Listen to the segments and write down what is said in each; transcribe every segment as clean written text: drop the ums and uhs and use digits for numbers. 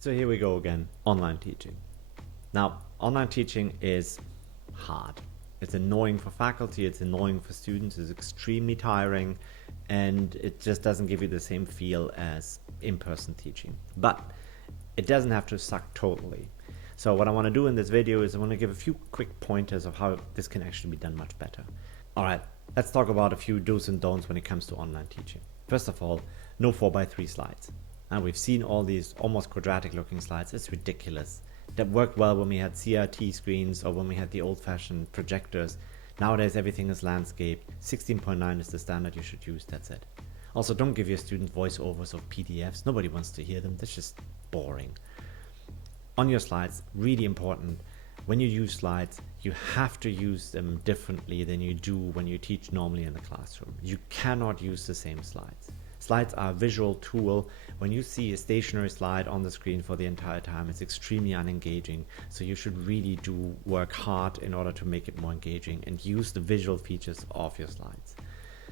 So here we go again, online teaching. Now, online teaching is hard. It's annoying for faculty, it's annoying for students, it's extremely tiring, and it just doesn't give you the same feel as in-person teaching. But it doesn't have to suck totally. So what I want to do in this video is I want to give a few quick pointers of how this can actually be done much better. All right, let's talk about a few do's and don'ts when it comes to online teaching. First of all, no 4x3 slides. And we've seen all these almost quadratic looking slides. It's ridiculous. That worked well when we had CRT screens or when we had the old-fashioned projectors. Nowadays everything is landscape. 16.9 is the standard you should use, that's it. Also, don't give your students voiceovers of PDFs. Nobody wants to hear them. That's just boring. On your slides, really important, when you use slides, you have to use them differently than you do when you teach normally in the classroom. You cannot use the same slides. Slides are a visual tool. When you see a stationary slide on the screen for the entire time, it's extremely unengaging. So you should really do work hard in order to make it more engaging and use the visual features of your slides.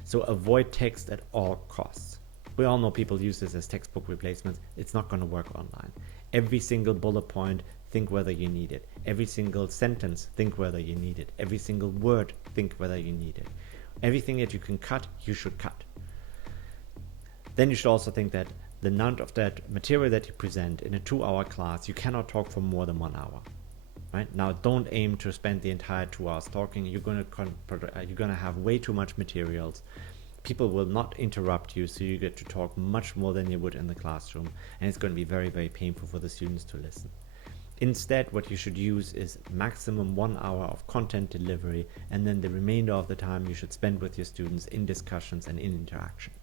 So avoid text at all costs. We all know people use this as textbook replacements. It's not going to work online. Every single bullet point, think whether you need it. Every single sentence, think whether you need it. Every single word, think whether you need it. Everything that you can cut, you should cut. Then you should also think that the amount of that material that you present in a 2-hour class, you cannot talk for more than 1 hour. Right? Now, don't aim to spend the entire 2 hours talking. You're going to have way too much materials. People will not interrupt you, so you get to talk much more than you would in the classroom, and it's going to be very, very painful for the students to listen. Instead, what you should use is maximum 1 hour of content delivery, and then the remainder of the time you should spend with your students in discussions and in interactions.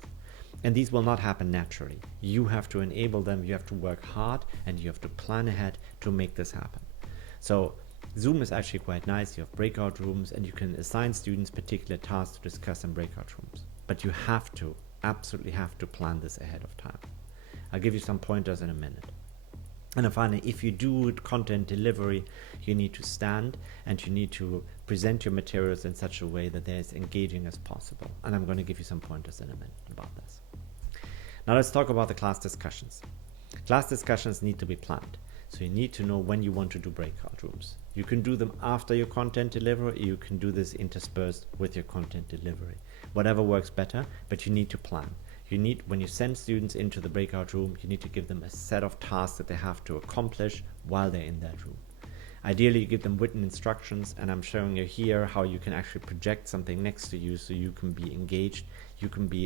And these will not happen naturally. You have to enable them, you have to work hard, and you have to plan ahead to make this happen. So Zoom is actually quite nice. You have breakout rooms, and you can assign students particular tasks to discuss in breakout rooms. But you have to, absolutely have to plan this ahead of time. I'll give you some pointers in a minute. And then finally, if you do content delivery, you need to stand and you need to present your materials in such a way that they're as engaging as possible. And I'm going to give you some pointers in a minute about this. Now let's talk about the class discussions. Class discussions need to be planned. So you need to know when you want to do breakout rooms. You can do them after your content delivery, you can do this interspersed with your content delivery. Whatever works better, but you need to plan. You need, when you send students into the breakout room, you need to give them a set of tasks that they have to accomplish while they're in that room. Ideally, you give them written instructions, and I'm showing you here how you can actually project something next to you so you can be engaged,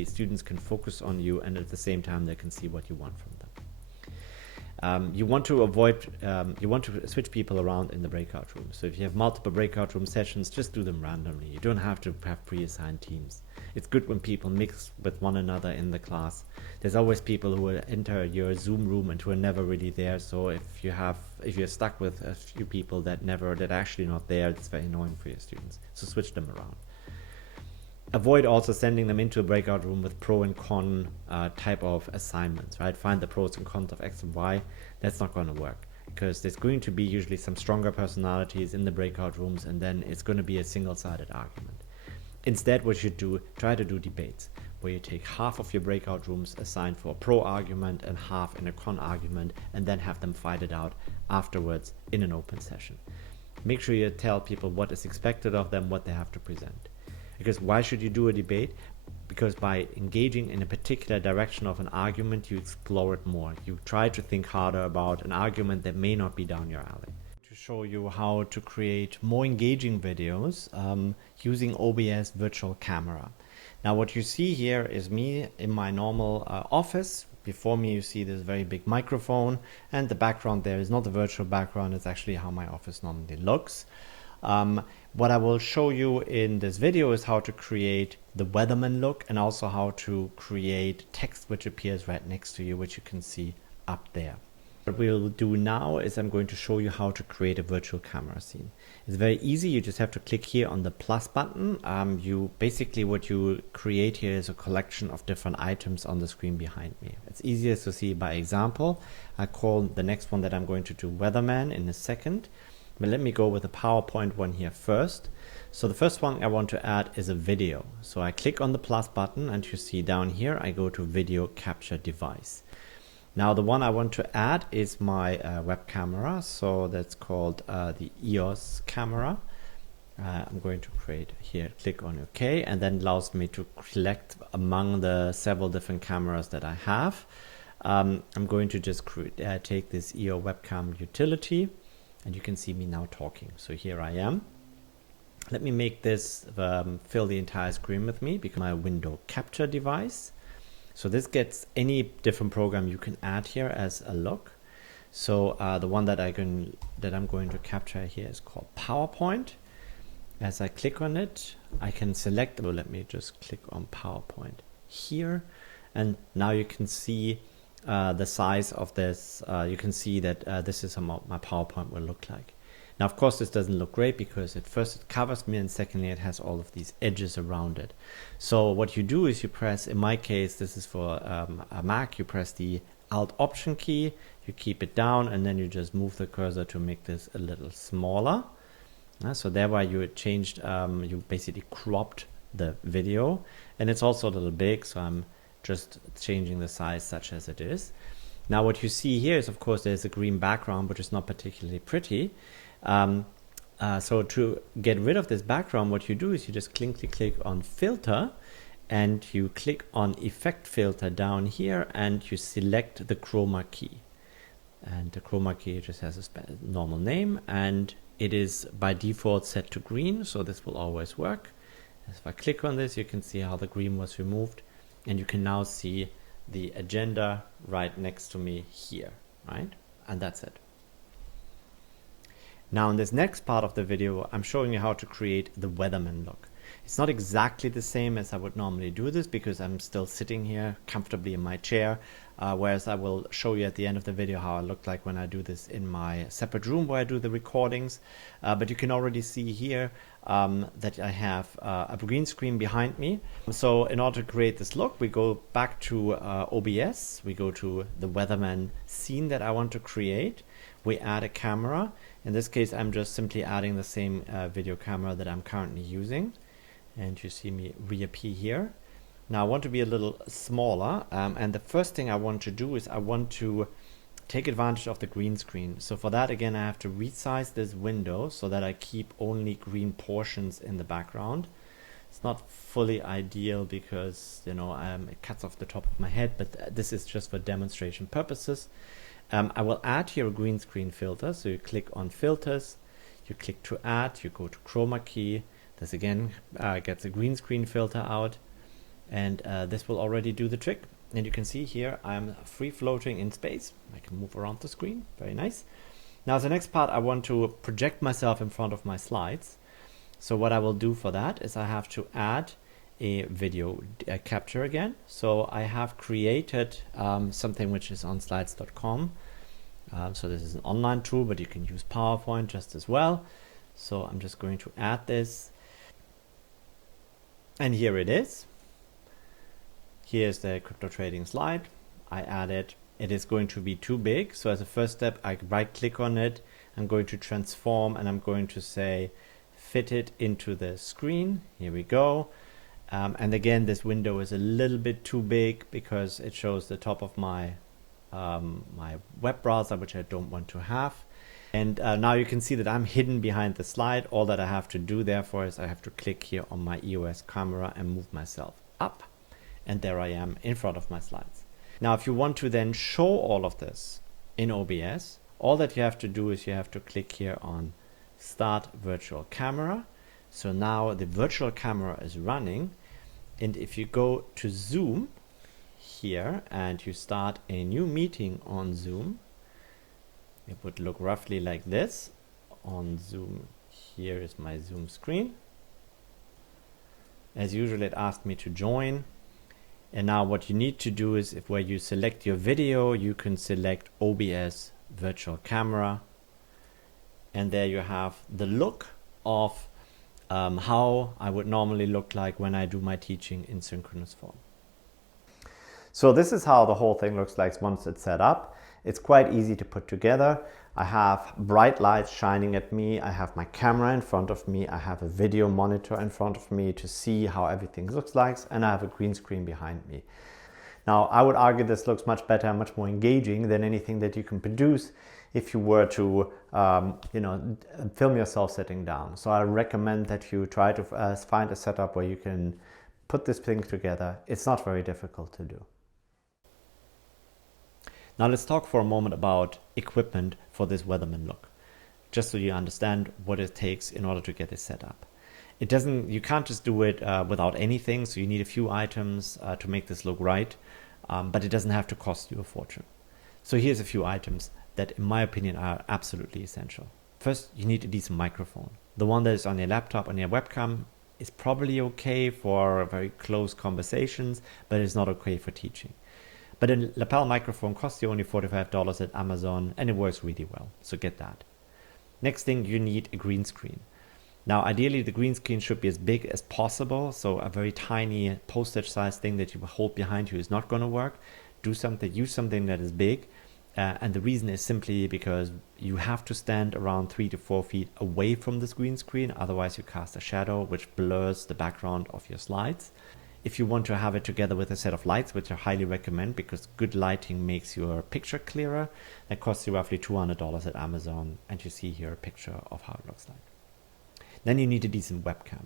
students can focus on you, and at the same time they can see what you want from them. You want to switch people around in the breakout room. So if you have multiple breakout room sessions, just do them randomly. You don't have to have pre-assigned teams. It's good when people mix with one another in the class. There's always people who will enter your Zoom room and who are never really there. So if you're stuck with a few people that are actually not there, it's very annoying for your students. So switch them around. Avoid also sending them into a breakout room with pro and con type of assignments, right? Find the pros and cons of X and Y. That's not going to work because there's going to be usually some stronger personalities in the breakout rooms, and then it's going to be a single-sided argument. Instead, what you do, try to do debates where you take half of your breakout rooms assigned for a pro argument and half in a con argument, and then have them fight it out afterwards in an open session. Make sure you tell people what is expected of them, what they have to present. Because why should you do a debate? Because by engaging in a particular direction of an argument, you explore it more. You try to think harder about an argument that may not be down your alley. To show you how to create more engaging videos using OBS virtual camera. Now what you see here is me in my normal office. Before me you see this very big microphone, and the background there is not a virtual background, it's actually how my office normally looks. What I will show you in this video is how to create the Weatherman look, and also how to create text which appears right next to you, which you can see up there. What we'll do now is I'm going to show you how to create a virtual camera scene. It's very easy. You just have to click here on the plus button. Basically what you create here is a collection of different items on the screen behind me. It's easiest to see by example. I call the next one that I'm going to do Weatherman in a second. But let me go with the PowerPoint one here first. So the first one I want to add is a video. So I click on the plus button, and you see down here I go to video capture device. Now the one I want to add is my web camera, so that's called the EOS camera. I'm going to create here, click on OK, and then allows me to select among the several different cameras that I have. I'm going to just take this EO webcam utility, and you can see me now talking. So here I am. Let me make this fill the entire screen with me, because my window capture device. So this gets any different program you can add here as a look. So the one that I'm going to capture here is called PowerPoint. As I click on it, I can select, well, let me just click on PowerPoint here. And now you can see the size of this. You can see that this is how my PowerPoint will look like. Now, of course, this doesn't look great because at first it covers me, and secondly, it has all of these edges around it. So what you do is you press, in my case, this is for a Mac, you press the Alt Option key, you keep it down, and then you just move the cursor to make this a little smaller. So thereby you changed, you basically cropped the video, and it's also a little big, so I'm just changing the size such as it is. Now what you see here is, of course, there's a green background, which is not particularly pretty. So to get rid of this background, what you do is you just click on filter, and you click on effect filter down here, and you select the chroma key. And the chroma key just has a normal name, and it is by default set to green, so this will always work. If I click on this, you can see how the green was removed, and you can now see the agenda right next to me here, right? And that's it. Now in this next part of the video, I'm showing you how to create the Weatherman look. It's not exactly the same as I would normally do this, because I'm still sitting here comfortably in my chair, whereas I will show you at the end of the video how I look like when I do this in my separate room where I do the recordings. But you can already see here that I have a green screen behind me. So in order to create this look, we go back to OBS, we go to the Weatherman scene that I want to create. We add a camera. In this case, I'm just simply adding the same video camera that I'm currently using. And you see me reappear here. Now I want to be a little smaller, and the first thing I want to do is I want to take advantage of the green screen. So for that, again, I have to resize this window so that I keep only green portions in the background. It's not fully ideal because, you know, it cuts off the top of my head, but this is just for demonstration purposes. I will add here a green screen filter. So you click on filters, you click to add, you go to chroma key. This again gets a green screen filter out, and this will already do the trick. And you can see here I'm free floating in space. I can move around the screen, very nice. Now the next part, I want to project myself in front of my slides. So what I will do for that is I have to add a video capture again. So I have created something which is on slides.com. So this is an online tool, but you can use PowerPoint just as well. So I'm just going to add this. And here it is. Here's the crypto trading slide. I add it. It is going to be too big. So as a first step, I right click on it. I'm going to transform, and I'm going to say fit it into the screen. Here we go. And again, this window is a little bit too big because it shows the top of my my web browser, which I don't want to have. And now you can see that I'm hidden behind the slide. All that I have to do therefore is I have to click here on my EOS camera and move myself up. And there I am in front of my slides. Now, if you want to then show all of this in OBS, all that you have to do is you have to click here on Start Virtual Camera. So now the virtual camera is running. And if you go to Zoom here and you start a new meeting on Zoom, it would look roughly like this on Zoom. Here is my Zoom screen. As usual, it asked me to join. And now what you need to do is, where you select your video, you can select OBS virtual camera. And there you have the look of how I would normally look like when I do my teaching in synchronous form. So this is how the whole thing looks like once it's set up. It's quite easy to put together. I have bright lights shining at me. I have my camera in front of me. I have a video monitor in front of me to see how everything looks like. And I have a green screen behind me. Now, I would argue this looks much better and much more engaging than anything that you can produce if you were to, film yourself sitting down. So I recommend that you try to find a setup where you can put this thing together. It's not very difficult to do. Now let's talk for a moment about equipment for this Weatherman look, just so you understand what it takes in order to get this set up. You can't just do it without anything, so you need a few items to make this look right, but it doesn't have to cost you a fortune. So here's a few items that, in my opinion, are absolutely essential. First, you need a decent microphone. The one that is on your laptop, on your webcam, is probably okay for very close conversations, but it's not okay for teaching. But a lapel microphone costs you only $45 at Amazon, and it works really well, so get that. Next thing, you need a green screen. Now, ideally, the green screen should be as big as possible, so a very tiny postage-sized thing that you hold behind you is not going to work. Use something that is big, and the reason is simply because you have to stand around 3 to 4 feet away from this green screen, otherwise you cast a shadow which blurs the background of your slides. If you want to have it together with a set of lights, which I highly recommend because good lighting makes your picture clearer, that costs you roughly $200 at Amazon, and you see here a picture of how it looks like. Then you need a decent webcam.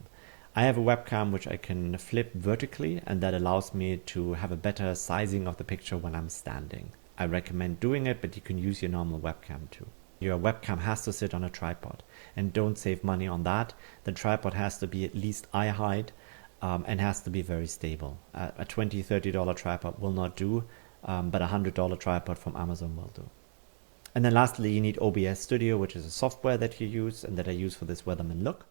I have a webcam which I can flip vertically, and that allows me to have a better sizing of the picture when I'm standing. I recommend doing it, but you can use your normal webcam too. Your webcam has to sit on a tripod, and don't save money on that. The tripod has to be at least eye height, and has to be very stable. A $20, $30 tripod will not do, but a $100 tripod from Amazon will do. And then lastly, you need OBS Studio, which is a software that you use and that I use for this Weatherman look.